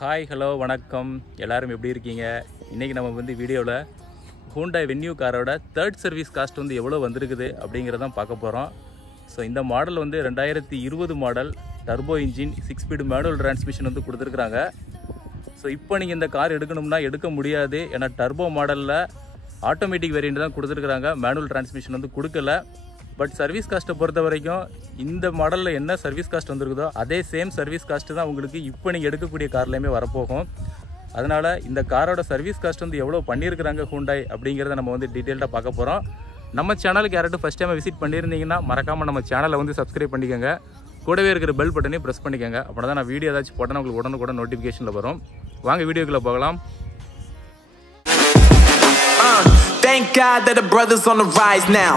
Hi hello வணக்கம் எல்லாரும் எப்படி இருக்கீங்க? இன்றைக்கி நம்ம வந்து வீடியோவில் Hyundai வென்யூ காரோட தேர்ட் சர்வீஸ் காஸ்ட் வந்து எவ்வளோ வந்திருக்குது அப்படிங்கிறதான் பார்க்க போகிறோம். ஸோ இந்த மாடல் வந்து 2020 model turbo engine 6 speed manual transmission வந்து கொடுத்துருக்குறாங்க. ஸோ இப்போ நீங்கள் இந்த கார் எடுக்கணும்னா எடுக்க முடியாது, ஏன்னா டர்போ மாடலில் ஆட்டோமேட்டிக் வேரியண்ட் தான் கொடுத்துருக்குறாங்க, மேனுவல் டிரான்ஸ்மிஷன் வந்து கொடுக்கல. பட் சர்வீஸ் காஸ்ட்டை பொறுத்த வரைக்கும் இந்த மாடலில் என்ன சர்வீஸ் காஸ்ட் வந்துருக்குதோ அதே சேம் சர்வீஸ் காஸ்ட்டு தான் உங்களுக்கு இப்போ நீங்கள் எடுக்கக்கூடிய கார்லேயுமே வரப்போகும். அதனால் இந்த காரோட சர்வீஸ் காஸ்ட் வந்து எவ்வளோ பண்ணியிருக்கிறாங்க Hyundai அப்படிங்கிறத நம்ம வந்து டீட்டெயில்டாக பார்க்க போகிறோம். நம்ம சேனலுக்கு யாராட்டும் ஃபஸ்ட் டைம் விசிட் பண்ணியிருந்தீங்கன்னா மறக்காமல் நம்ம சேனலை வந்து சப்ஸ்கிரைப் பண்ணிக்கோங்க, கூடவே இருக்கிற பெல் பட்டனையும் ப்ரெஸ் பண்ணிக்கோங்க. அப்படின்னா தான் நான் வீடியோ ஏதாச்சும் போட்டேன்னா உங்களுக்கு உடனுக்குடன் நோட்டிஃபிகேஷனில் வரும். வாங்க வீடியோக்குள்ளே போகலாம். Thank God that the brothers on the rise now.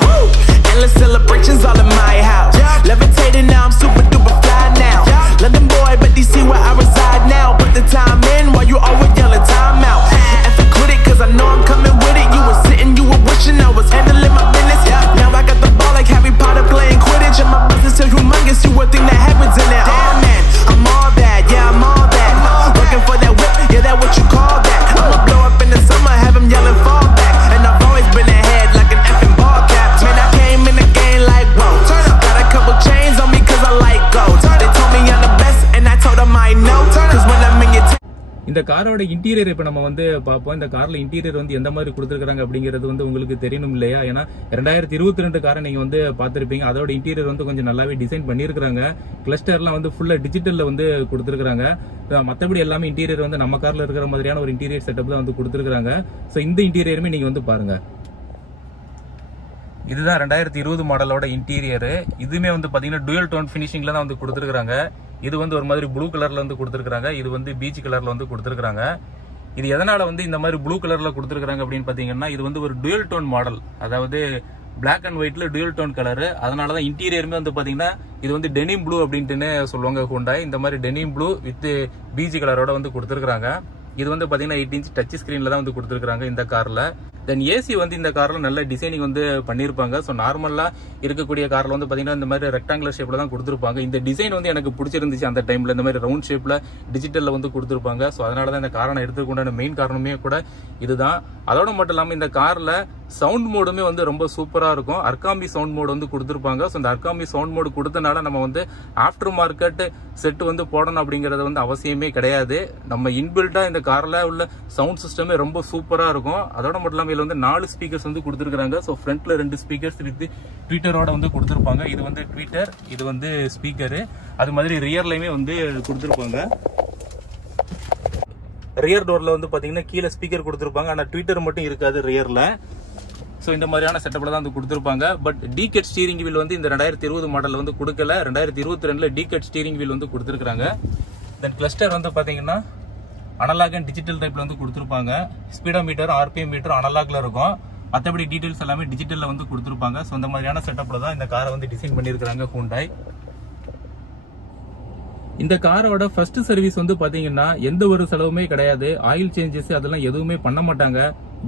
Endless celebrations all in my house. Levitating now, I'm super duper fly now. London boy, but they see where I reside now. Put the time in while you always yelling time out. And for quit it, cause I know I'm coming with it. You were sitting, you were wishing I was handling my business. Now I got the ball like Harry Potter playing Quidditch. And my business is humongous, you would think that happens in there. Damn man, I'm all that, yeah I'm all that. Working for that whip, yeah that what you call that. I'ma blow up in the summer, have them yelling fall back. And I've always been ahead like an effing ball cap. Man, I came in the game like whoa. Got a couple chains on me cause I like gold. They told me I'm the best and I told them I know. Cause when I'm in your இந்த காரோட interior இப்போ நம்ம வந்து பார்ப்போம். இந்த காரில் interior வந்து எந்த மாதிரி கொடுத்துருக்காங்க அப்படிங்கிறது வந்து உங்களுக்கு தெரியணும் இல்லையா? ஏன்னா 2022 காரை நீங்கள் வந்து பார்த்துருப்பீங்க, அதோட இன்டீரியர் வந்து கொஞ்சம் நல்லாவே டிசைன் பண்ணியிருக்காங்க. கிளஸ்டர்லாம் வந்து ஃபுல்லாக டிஜிட்டலில் வந்து கொடுத்துருக்காங்க. மற்றபடி எல்லாமே இன்டீரியர் வந்து நம்ம காரில் இருக்கிற மாதிரியான ஒரு இன்டீரியர் செட்டப் தான் வந்து கொடுத்துருக்காங்க. ஸோ இந்த இன்டீரியருமே நீங்கள் வந்து பாருங்க. இதுதான் 2020 மாடலோட இன்டீரியரு. இதுவுமே வந்து பார்த்தீங்கன்னா டூயல் டோன் ஃபினிஷிங்ல தான் வந்து கொடுத்துருக்காங்க. இது வந்து ஒரு மாதிரி ப்ளூ கலர்ல வந்து கொடுத்துருக்காங்க, இது வந்து பீச் கலர்ல வந்து கொடுத்துருக்காங்க. இது எதனால வந்து இந்த மாதிரி ப்ளூ கலர்ல கொடுத்துருக்காங்க அப்படின்னு பாத்தீங்கன்னா, இது வந்து ஒரு டூயல் டோன் மாடல், அதாவது பிளாக் அண்ட் ஒயிட்ல டூயல் டோன் கலர். அதனாலதான் இன்டீரியருமே வந்து பாத்தீங்கன்னா இது வந்து டெனிம் ப்ளூ அப்படின்ட்டு சொல்லுவாங்க Hyundai. இந்த மாதிரி டெனிம் ப்ளூ வித் பீச் கலரோட வந்து கொடுத்துருக்காங்க. இது வந்து பாத்தீங்கன்னா 8 இன்ச் டச் ஸ்கிரீன்ல தான் வந்து கொடுத்துருக்காங்க இந்த கார்ல. தென் ஏசி வந்து இந்த கார்ல நல்ல டிசைனிங் வந்து பண்ணிருப்பாங்க. ஸோ நார்மலா இருக்கக்கூடிய கார்ல வந்து பாத்தீங்கன்னா இந்த மாதிரி ரெக்டாங்குலர் ஷேப்ல தான் கொடுத்துருப்பாங்க. இந்த டிசைன் வந்து எனக்கு பிடிச்சிருந்துச்சு அந்த டைம்ல, இந்த மாதிரி ரவுண்ட் ஷேப்ல டிஜிட்டல்ல வந்து கொடுத்துருப்பாங்க. ஸோ அதனாலதான் இந்த காரை நான் எடுத்துக்கொண்டான மெயின் காரணமே கூட இதுதான். அதோட மட்டும் இல்லாம இந்த கார்ல சவுண்ட் மோடுமே வந்து ரொம்ப சூப்பரா இருக்கும். அர்காமி சவுண்ட் மோடு வந்து கொடுத்துருப்பாங்க. ஸோ இந்த அர்காமி சவுண்ட் மோடு கொடுத்தனால நம்ம வந்து ஆஃப்டர் மார்க்கெட் செட் வந்து போடணும் அப்படிங்கறது வந்து அவசியமே கிடையாது. நம்ம இன்பில்டா இந்த கார்ல உள்ள சவுண்ட் சிஸ்டமே ரொம்ப சூப்பரா இருக்கும். அதோட மட்டும் இல்லாம இதுல வந்து 4 ஸ்பீக்கர்ஸ் வந்து கொடுத்துருக்காங்க. ஸோ ஃப்ரண்ட்ல 2 ஸ்பீக்கர்ஸ் வித் ட்வீட்டரோட வந்து கொடுத்துருப்பாங்க. இது வந்து ட்வீட்டர், இது வந்து ஸ்பீக்கரு. அது மாதிரி ரியர்லயுமே வந்து கொடுத்துருப்பாங்க. ரியர் டோர்ல வந்து பாத்தீங்கன்னா கீழே ஸ்பீக்கர் கொடுத்துருப்பாங்க, ஆனா ட்வீட்டர் மட்டும் இருக்காது ரியர்ல. ஸோ இந்த மாதிரியான செட்டப்ல தான் வந்து கொடுத்துருப்பாங்க. பட் டீகட் ஸ்டீரிங் வீல் வந்து இந்த 2020 மாடல் வந்து கொடுக்கல. 2022ல டீகட் ஸ்டீரிங் வீல் வந்து கொடுத்துருக்காங்க. தென் கிளஸ்டர் வந்து பாத்தீங்கன்னா அனலாக் அண்ட் டிஜிட்டல் டைப்ல வந்து கொடுத்துருப்பாங்க. ஸ்பீடோ மீட்டர், ஆர்பிஎம் மீட்டர் அனலாக்ல இருக்கும். மற்றபடி டீடைல்ஸ் எல்லாமே டிஜிட்டல்ல வந்து கொடுத்துருப்பாங்க. ஸோ இந்த மாதிரியான செட்டப்ல தான் இந்த காரை வந்து டிசைன் பண்ணியிருக்காங்க Hyundai. இந்த காரோட ஃபர்ஸ்ட் சர்வீஸ் வந்து பாத்தீங்கன்னா எந்த ஒரு செலவுமே கிடையாது. ஆயில் சேஞ்சஸ் அதெல்லாம் எதுவுமே பண்ண மாட்டாங்க.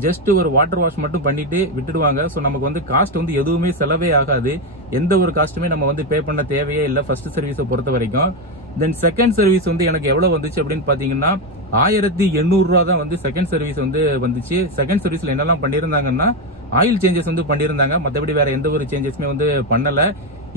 ஜஸ்ட் ஒரு வாட்டர் வாஷ் மட்டும் பண்ணிட்டு விட்டுடுவாங்க. ஸோ நமக்கு வந்து காஸ்ட் வந்து எதுவுமே செலவே ஆகாது. எந்த ஒரு காஸ்ட்டுமே நம்ம வந்து பே பண்ண தேவையே இல்லை ஃபர்ஸ்ட் சர்வீஸை பொறுத்த வரைக்கும். தென் செகண்ட் சர்வீஸ் வந்து எனக்கு எவ்வளவு வந்துச்சு அப்படின்னு பாத்தீங்கன்னா 1800 ரூபா தான் வந்து செகண்ட் சர்வீஸ் வந்து வந்துச்சு. செகண்ட் சர்வீஸ்ல என்னெல்லாம் பண்ணியிருந்தாங்கன்னா ஆயில் சேஞ்சஸ் வந்து பண்ணியிருந்தாங்க, மற்றபடி வேற எந்த ஒரு சேஞ்சஸுமே வந்து பண்ணல.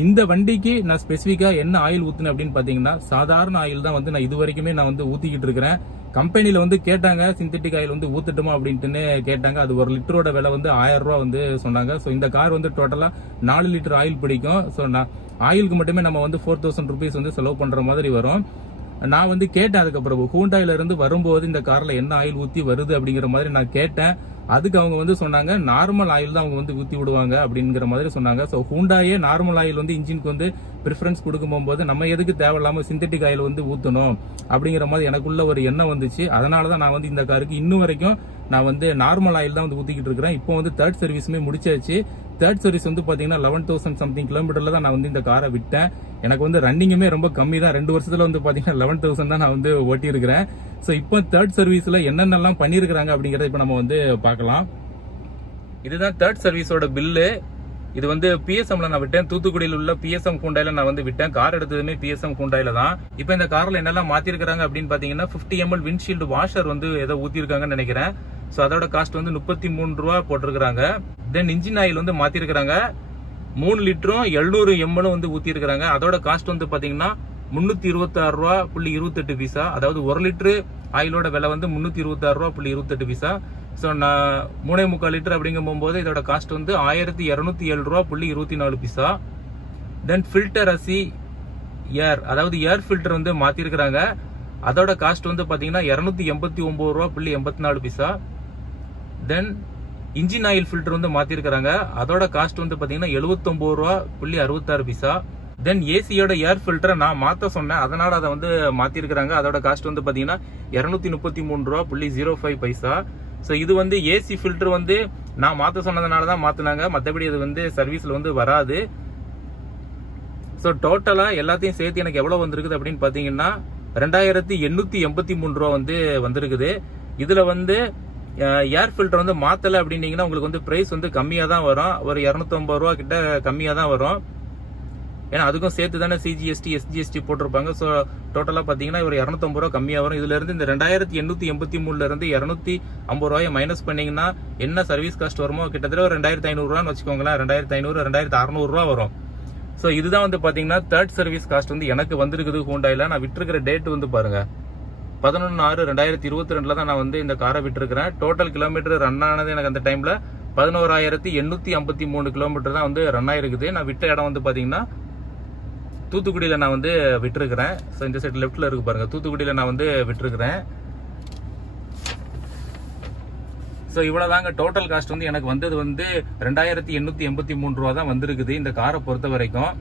இந்த வண்டிக்கு நான் ஸ்பெசிஃபிக்கா என்ன ஆயில் ஊத்துனேன் அப்படின்னு பாத்தீங்கன்னா சாதாரண ஆயில் தான் வந்து நான் இது வரைக்குமே நான் வந்து ஊத்திக்கிட்டு இருக்கிறேன். கம்பெனில வந்து கேட்டாங்க சிந்தட்டிக் ஆயில் வந்து ஊத்துட்டுமா அப்படின்ட்டு கேட்டாங்க. அது ஒரு லிட்டரோட விலை வந்து 1000 ரூபா வந்து சொன்னாங்க. ஸோ இந்த கார் வந்து டோட்டலா 4 லிட்டர் ஆயில் பிடிக்கும். ஸோ ஆயிலுக்கு மட்டுமே நம்ம வந்து 4000 ருபீஸ் வந்து செலவு பண்ற மாதிரி வரும். நான் வந்து கேட்டேன், அதுக்கப்புறம் Hyundaiல இருந்து வரும்போது இந்த கார்ல என்ன ஆயில் ஊத்தி வருது அப்படிங்கிற மாதிரி நான் கேட்டேன். அதுக்கு அவங்க வந்து சொன்னாங்க நார்மல் ஆயில் தான் அவங்க வந்து ஊத்தி விடுவாங்க அப்படிங்கிற மாதிரி சொன்னாங்க. ஸோ Hyundai நார்மல் ஆயில் வந்து இன்ஜினுக்கு வந்து ப்ரிஃபரன்ஸ் கொடுக்கும் போது நம்ம எதுக்கு தேவையில்லாம சிந்தட்டிக் ஆயில் வந்து ஊத்தணும் அப்படிங்கிற மாதிரி எனக்குள்ள ஒரு எண்ணம் வந்துச்சு. அதனாலதான் நான் வந்து இந்த காருக்கு இன்னும் வரைக்கும் நான் வந்து நார்மல் ஆயில் தான் வந்து ஊத்திக்கிட்டு இருக்கிறேன். இப்போ வந்து தேர்ட் சர்வீஸுமே முடிச்சாச்சு. தேர்ட் சர்வீஸ் வந்து பாத்தீங்கன்னா 11,000 சம்திங் கிலோமீட்டர்ல தான் நான் வந்து இந்த காரை விட்டேன். எனக்கு வந்து ரன்னிங்குமே ரொம்ப கம்மி தான். 2 வருஷத்துல வந்து பாத்தீங்கன்னா 11,000 தான் நான் வந்து ஓட்டி இருக்கிறேன். ஸோ இப்போ தேர்ட் சர்வீஸ்ல என்னென்னலாம் பண்ணிருக்காங்க அப்படிங்கறத இப்ப நம்ம வந்து பார்க்கலாம். இதுதான் தேர்ட் சர்வீஸோட பில்லு. இது வந்து பிஎஸ்எம்ல நான் விட்டேன். தூத்துக்குடியில் உள்ள பிஎஸ்எம் ஹூண்டாயில நான் வந்து விட்டேன். கார் எடுத்ததுமே பிஎஸ்எம் ஹூண்டாயில தான். இப்போ இந்த கார்ல என்னெல்லாம் மாத்திருக்காங்க அப்படின்னு பாத்தீங்கன்னா 50 ml விண்ட்ஷீல்டு வாஷர் வந்து ஏதோ ஊத்திருக்காங்கன்னு நினைக்கிறேன். சோ அதோட காஸ்ட் வந்து 33 ரூபா போட்டிருக்காங்க. தென் இன்ஜின் ஆயில் வந்து மாத்திருக்காங்க. 3 லிட்டரும் 700 ml வந்து ஊத்திருக்காங்க. அதோட காஸ்ட் வந்து பாத்தீங்கன்னா 326 ரூபா புள்ளி 28 பைசா. அதாவது 1 லிட்டரு ஆயிலோட விலை வந்து 326 ரூபா புள்ளி 28 பைசா. ஸோ நான் 3.25 லிட்டர் அப்படிங்கும் போகும்போது இதோட காஸ்ட் வந்து 1207 ரூபா புள்ளி 24 பைசா. தென் ஃபில்டர் அசி ஏர், அதாவது ஏர் ஃபில்டர் வந்து மாத்திருக்கிறாங்க. அதோட காஸ்ட் வந்து பாத்தீங்கன்னா 289 ரூபா புள்ளி 84 பைசா. தென் இன்ஜின் ஆயில் ஃபில்டர் வந்து மாத்திருக்கிறாங்க. அதோட காஸ்ட் வந்து பாத்தீங்கன்னா 79 ரூபா புள்ளி 66 பைசா. தென் ஏசியோட ஏர் ஃபில்டரை நான் மாத்த சொன்னேன், அதனால அதை வந்து மாத்திருக்கிறாங்க. அதோட காஸ்ட் வந்து பாத்தீங்கன்னா 233 ரூபா புள்ளி 05 பைசா. ஸோ இது வந்து ஏசி ஃபில்டர் வந்து நான் மாத்த சொன்னதுனால தான் மாத்தினாங்க, மற்றபடி இது வந்து சர்வீஸ்ல வந்து வராது. ஸோ டோட்டலா எல்லாத்தையும் சேர்த்து எனக்கு எவ்வளவு வந்திருக்குது அப்படின்னு பாத்தீங்கன்னா 2883 ரூபா வந்து வந்திருக்குது. இதுல வந்து ஏர் ஃபில்டர் வந்து மாத்தல அப்படின்னீங்கன்னா உங்களுக்கு வந்து பிரைஸ் வந்து கம்மியா தான் வரும். ஒரு 250 ரூபா கிட்ட கம்மியா தான் வரும். ஏன்னா அதுக்கும் சேர்த்து தானே சிஜிஎஸ்டி எஸ்ஜிஎஸ்டி போட்டிருப்பாங்க. ஸோ டோட்டலா பாத்தீங்கன்னா ஒரு 250 ரூபா கம்மியா வரும். இதுல இருந்து இந்த 2883 இருந்து 250 ரூபாயை மைனஸ் பண்ணீங்கன்னா என்ன சர்வீஸ் காஸ்ட் வருமோ கிட்டத்தட்ட ஒரு 2500 ரூபான்னு வச்சுக்கோங்களேன். 2500 2600 ரூபா வரும். ஸோ இதுதான் வந்து பாத்தீங்கன்னா தேர்ட் சர்வீஸ் காஸ்ட் வந்து எனக்கு வந்திருக்குது ஹூண்டாயில. நான் விட்டுருக்கிற டேட் வந்து பாருங்க 11/6/2022 தான் நான் வந்து இந்த காரை விட்டுருக்கிறேன். டோட்டல் கிலோமீட்டர் ரன் ஆனது எனக்கு அந்த டைம்ல 11,853 கிலோமீட்டர் தான் வந்து ரன் ஆயிருக்குது. நான் விட்ட இடம் வந்து பாத்தீங்கன்னா தூத்துக்குடியில நான் வந்து விட்டுருக்கிறேன். ஸோ இந்த சைடு லெஃப்ட்ல இருக்கு பாருங்க, தூத்துக்குடியில நான் வந்து விட்டுருக்கிறேன். ஸோ இவ்வளவுதாங்க டோட்டல் காஸ்ட் வந்து எனக்கு வந்தது வந்து 2883 ரூபா தான் வந்திருக்குது இந்த காரை பொறுத்த வரைக்கும்.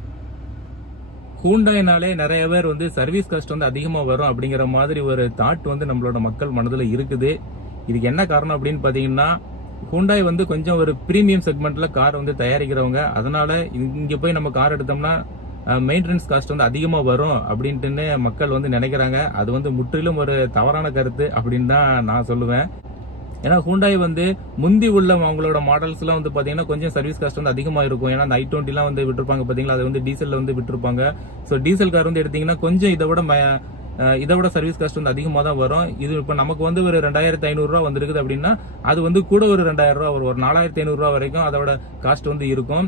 ஹூண்டாயினாலே நிறைய பேர் வந்து சர்வீஸ் காஸ்ட் வந்து அதிகமா வரும் அப்படிங்கிற மாதிரி ஒரு தாட் வந்து நம்மளோட மக்கள் மனதில் இருக்குது. இதுக்கு என்ன காரணம் அப்படின்னு பாத்தீங்கன்னா ஹூண்டாய் வந்து கொஞ்சம் ஒரு பிரீமியம் செக்மெண்ட்ல கார் வந்து தயாரிக்கிறவங்க. அதனால இங்க போய் நம்ம கார் எடுத்தோம்னா மெயின்டெனன்ஸ் காஸ்ட் வந்து அதிகமா வரும் அப்படின்ட்டு மக்கள் வந்து நினைக்கிறாங்க. அது வந்து முற்றிலும் ஒரு தவறான கருத்து அப்படின்னு தான் நான் சொல்லுவேன். ஏன்னா ஹூண்டாய் வந்து முந்தி உள்ள அவங்களோட மாடல்ஸ் எல்லாம் வந்து பாத்தீங்கன்னா கொஞ்சம் சர்வீஸ் காஸ்ட் வந்து அதிகமா இருக்கும். ஏன்னா அந்த i20 எல்லாம் வந்து விட்டுருப்பாங்க பாத்தீங்களா, அது வந்து டீசல்ல வந்து விட்டுருப்பாங்க. ஸோ டீசல் கார் வந்து எடுத்தீங்கன்னா கொஞ்சம் இதை விட சர்வீஸ் காஸ்ட் வந்து அதிகமா தான் வரும். இது இப்ப நமக்கு வந்து ஒரு 2500 ரூபா வந்திருக்குது அப்படின்னா அது வந்து கூட ஒரு 2000 ரூபா ஒரு 4500 ரூபா வரைக்கும் அதோட காஸ்ட் வந்து இருக்கும்.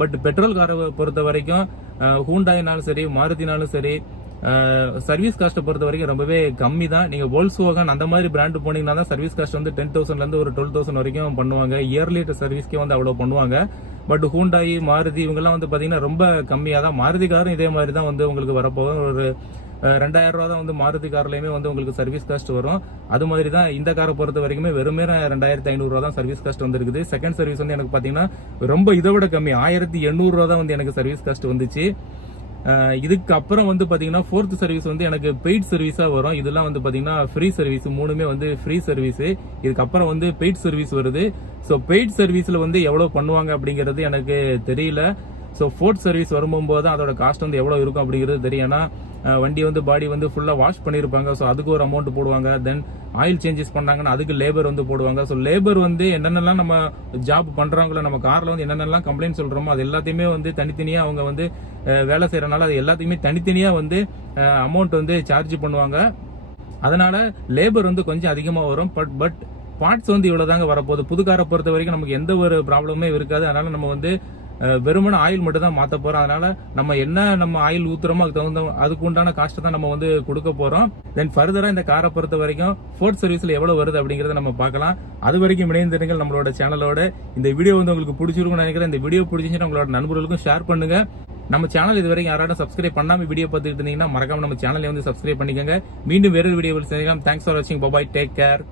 பட் பெட்ரோல் காரை பொறுத்த வரைக்கும் ஹூண்டாயினாலும் சரி மாருதினாலும் சரி சர்வீஸ் காஸ்ட்டை பொறுத்த வரைக்கும் ரொம்பவே கம்மி தான். நீங்க வோல்க்ஸ்வாகன் அந்த மாதிரி பிராண்ட் போனீங்கன்னா தான் சர்வீஸ் காஸ்ட் வந்து 10,000 இருந்து ஒரு 12,000 வரைக்கும் பண்ணுவாங்க. இயர்லி சர்வீஸ்க்கே வந்து அவ்வளவு பண்ணுவாங்க. பட் ஹூண்டாய் மாருதி இவங்கெல்லாம் வந்து பாத்தீங்கன்னா ரொம்ப கம்மியா தான். மாருதி காரும் இதே மாதிரி தான் வந்து உங்களுக்கு வரப்போகும். ஒரு 2000 ரூபா தான் வந்து மாருதி கார்லயுமே வந்து உங்களுக்கு சர்வீஸ் காஸ்ட் வரும். அது மாதிரி தான் இந்த காரை பொறுத்த வரைக்குமே வெறுமே 2500 ரூபா தான் சர்வீஸ் காஸ்ட் வந்து இருக்குது. செகண்ட் சர்வீஸ் வந்து எனக்கு பாத்தீங்கன்னா ரொம்ப இதை விட கம்மி 1800 ரூபா தான் வந்து எனக்கு சர்வீஸ் காஸ்ட் வந்துச்சு. இதுக்கு அப்புறம் வந்து பாத்தீங்கன்னா ஃபோர்த் சர்வீஸ் வந்து எனக்கு பெய்ட் சர்வீஸா வரும். இதெல்லாம் வந்து பாத்தீங்கன்னா ஃப்ரீ சர்வீஸ், மூணுமே வந்து ஃப்ரீ சர்வீஸ். இதுக்கப்புறம் வந்து பெய்ட் சர்வீஸ் வருது. ஸோ பெய்ட் சர்வீஸ்ல வந்து எவ்வளவு பண்ணுவாங்க அப்படிங்கிறது எனக்கு தெரியல. ஸோ ஃபோர்த் சர்வீஸ் வரும்போது தான் அதோட காஸ்ட் வந்து எவ்வளவு இருக்கும் அப்படிங்கிறது தெரியும். ஏன்னா வண்டி வந்து பாடி வந்து ஃபுல்லா வாஷ் பண்ணிருப்பாங்க. ஸோ அதுக்கு ஒரு அமௌண்ட் போடுவாங்க. தென் ஆயில் சேஞ்சஸ் பண்ணாங்கன்னா அதுக்கு லேபர் வந்து போடுவாங்க. ஸோ லேபர் வந்து என்னென்னலாம் நம்ம ஜாப் பண்றவங்கள நம்ம கார்ல வந்து என்னென்னலாம் கம்ப்ளைண்ட் சொல்றோமோ அது எல்லாத்தையுமே வந்து தனித்தனியா அவங்க வந்து வேலை செய்யறதுனால அது எல்லாத்தையுமே தனித்தனியா வந்து அமௌண்ட் வந்து சார்ஜ் பண்ணுவாங்க. அதனால லேபர் வந்து கொஞ்சம் அதிகமா வரும். பட் பார்ட்ஸ் வந்து இவ்வளவுதாங்க வரப்போகுது. புது காரை பொறுத்த வரைக்கும் நமக்கு எந்த ஒரு ப்ராப்ளமே இருக்காது. அதனால நம்ம வந்து வெறுமன ஆயில் மட்டும் தான் மாத்த போறோம். அதனால நம்ம ஆயில் ஊத்துறோமோ அதுக்கு உண்டான காஸ்ட் தான் நம்ம வந்து கொடுக்க போறோம். தென் ஃபர்தரா இந்த காரை பொறுத்த வரைக்கும் ஃபோர்த் சர்வீஸ்ல எவ்வளவு வருது அப்படிங்கறத நம்ம பார்க்கலாம். அது வரைக்கும் இணைந்திருங்கள் நம்மளோட சேனலோட. இந்த வீடியோ வந்து உங்களுக்கு பிடிச்சிருக்கும்னு நினைக்கிறேன். இந்த வீடியோ பிடிச்சிருந்துச்சுன்னா உங்களோட நண்பர்களுக்கும் ஷேர் பண்ணுங்க. நம்ம சேனல் இது வரைக்கும் யாராவது சப்ஸ்கிரைப் பண்ணாம வீடியோ பார்த்துட்டு இருந்தீங்கன்னா மறக்காம நம்ம சேனலை வந்து சப்ஸ்கிரைப் பண்ணிக்கோங்க. மீண்டும் வேறொரு வீடியோவில் சந்திக்கலாம். தேங்க்ஸ் ஃபார் வாட்சிங். Bye bye. Take care.